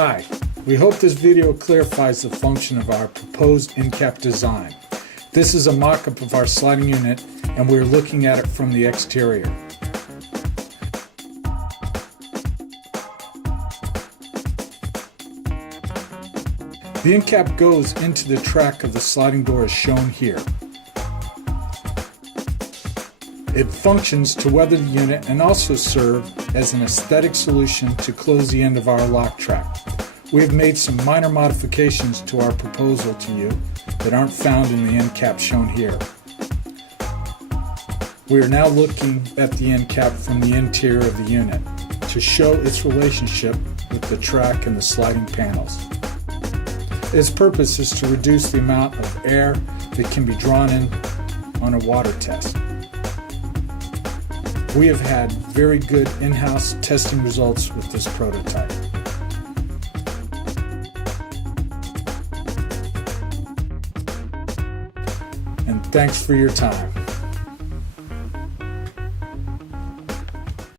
Hi, we hope this video clarifies the function of our proposed end cap design. This is a mock-up of our sliding unit and we're looking at it from the exterior. The end cap goes into the track of the sliding door as shown here. It functions to weather the unit and also serve as an aesthetic solution to close the end of our lock track. We have made some minor modifications to our proposal to you that aren't found in the end cap shown here. We are now looking at the end cap from the interior of the unit to show its relationship with the track and the sliding panels. Its purpose is to reduce the amount of air that can be drawn in on a water test. We have had very good in-house testing results with this prototype. And thanks for your time.